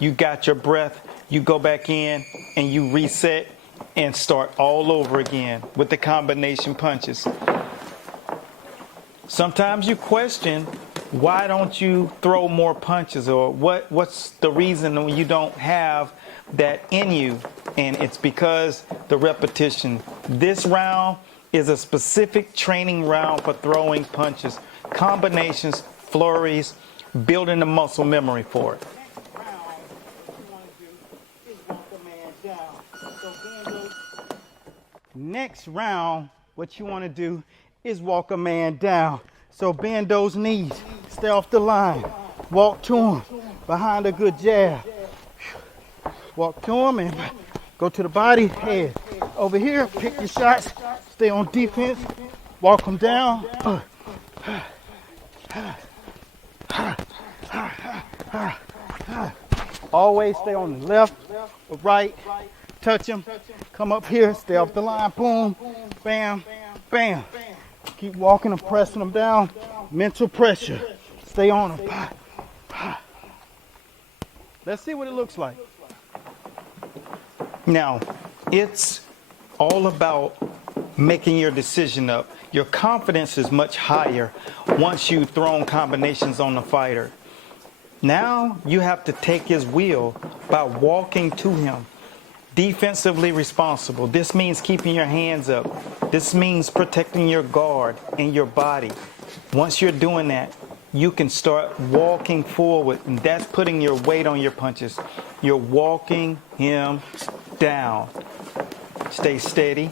you got your breath, you go back in and you reset and start all over again with the combination punches. Sometimes you question, why don't you throw more punches, or what's the reason when you don't have that in you? And it's because the repetition. This round is a specific training round for throwing punches, combinations, flurries, building the muscle memory for it. Next round, what you want to do is walk a man down. So bend those knees, stay off the line, walk to him behind a good jab. Walk to him and go to the body, head. Over here, pick your shots, stay on defense, walk him down. Always stay on the left or right, touch him, come up here, stay off the line, boom, bam, bam. Keep walking and pressing them down. Mental pressure. Stay on them. Let's see what it looks like. Now, it's all about making your decision up. Your confidence is much higher once you've thrown combinations on the fighter. Now you have to take his will by walking to him. Defensively responsible. This means keeping your hands up. This means protecting your guard and your body. Once you're doing that, you can start walking forward, and that's putting your weight on your punches. You're walking him down. Stay steady,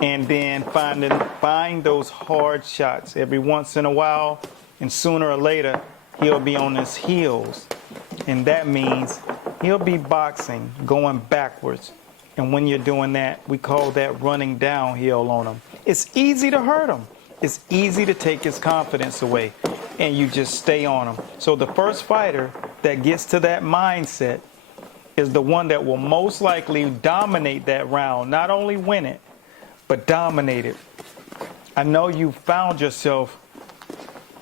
and then find those hard shots every once in a while, and sooner or later, he'll be on his heels, and that means he'll be boxing, going backwards. And when you're doing that, we call that running downhill on him. It's easy to hurt him. It's easy to take his confidence away. And you just stay on him. So the first fighter that gets to that mindset is the one that will most likely dominate that round. Not only win it, but dominate it. I know you found yourself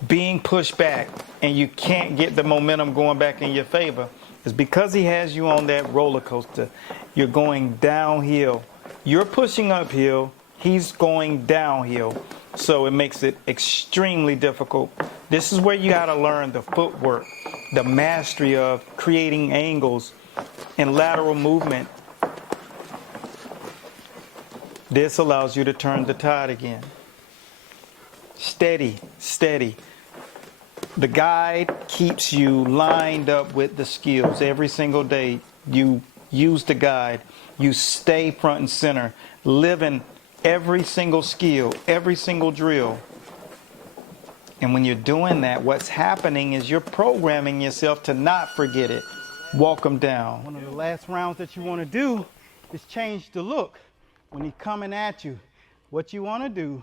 being pushed back and you can't get the momentum going back in your favor. It's because he has you on that roller coaster. You're going downhill. You're pushing uphill. He's going downhill. So it makes it extremely difficult. This is where you got to learn the footwork, the mastery of creating angles and lateral movement. This allows you to turn the tide again. Steady, steady. The guide keeps you lined up with the skills every single day. You use the guide. You stay front and center, living every single skill, every single drill. And when you're doing that, what's happening is you're programming yourself to not forget it. Walk them down. One of the last rounds that you want to do is change the look. When he's coming at you, what you want to do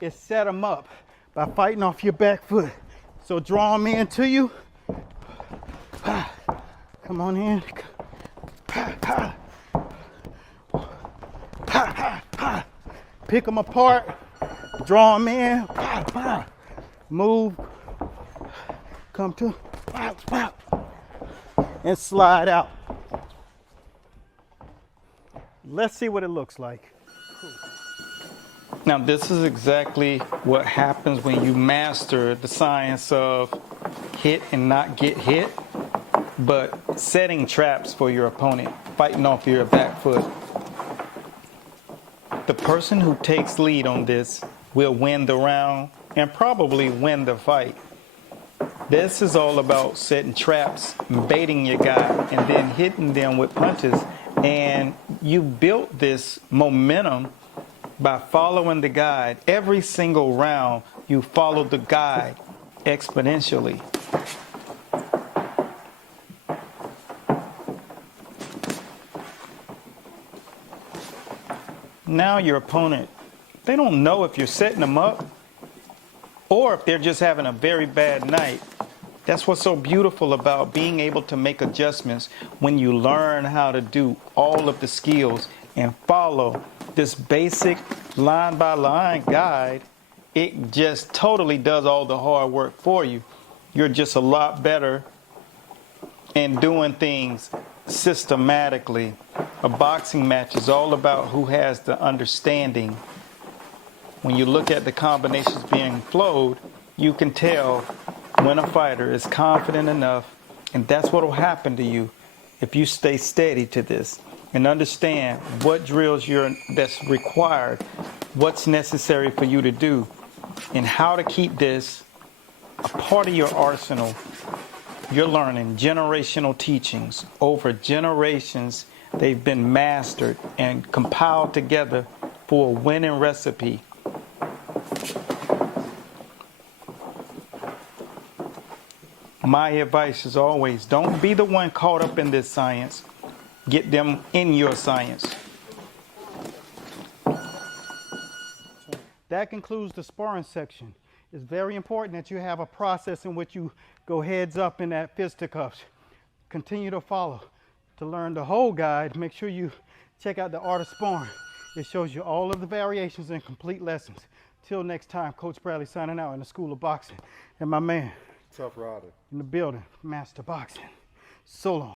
is set him up by fighting off your back foot. So draw him into you. Come on in. Pick them apart. Draw them in. Move. Come to. And slide out. Let's see what it looks like. Now, this is exactly what happens when you master the science of hit and not get hit, but setting traps for your opponent, fighting off your back foot. The person who takes lead on this will win the round and probably win the fight. This is all about setting traps, baiting your guy, and then hitting them with punches. And you built this momentum by following the guide. Every single round, you follow the guide exponentially. Now your opponent, they don't know if you're setting them up or if they're just having a very bad night. That's what's so beautiful about being able to make adjustments when you learn how to do all of the skills and follow this basic line by line guide. It just totally does all the hard work for you. You're just a lot better and doing things systematically. A boxing match is all about who has the understanding. When you look at the combinations being flowed, you can tell when a fighter is confident enough, and that's what will happen to you if you stay steady to this and understand what drills that's required, what's necessary for you to do, and how to keep this a part of your arsenal. You're learning generational teachings. Over generations, they've been mastered and compiled together for a winning recipe. My advice is always, don't be the one caught up in this science. Get them in your science. That concludes the sparring section. It's very important that you have a process in which you go heads up in that fisticuffs. Continue to follow. To learn the whole guide, make sure you check out the Art of Sparring. It shows you all of the variations and complete lessons. Till next time, Coach Bradley signing out in the School of Boxing. And my man, Tough Rider, in the building, Master Boxing. So long.